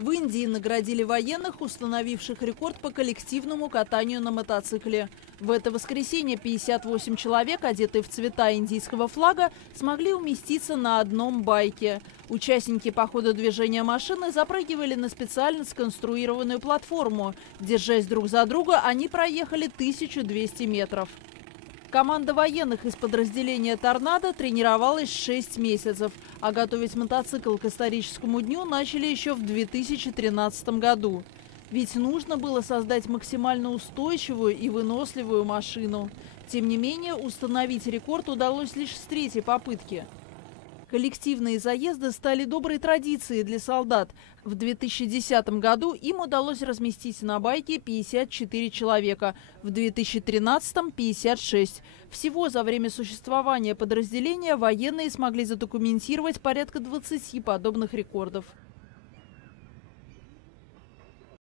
В Индии наградили военных, установивших рекорд по коллективному катанию на мотоцикле. В это воскресенье 58 человек, одетые в цвета индийского флага, смогли уместиться на одном байке. Участники по ходу движения машины запрыгивали на специально сконструированную платформу. Держась друг за друга, они проехали 1200 метров. Команда военных из подразделения «Торнадо» тренировалась 6 месяцев, а готовить мотоцикл к историческому дню начали еще в 2013 году. Ведь нужно было создать максимально устойчивую и выносливую машину. Тем не менее, установить рекорд удалось лишь с третьей попытки. Коллективные заезды стали доброй традицией для солдат. В 2010 году им удалось разместить на байке 54 человека, в 2013 – 56. Всего за время существования подразделения военные смогли задокументировать порядка 20 подобных рекордов.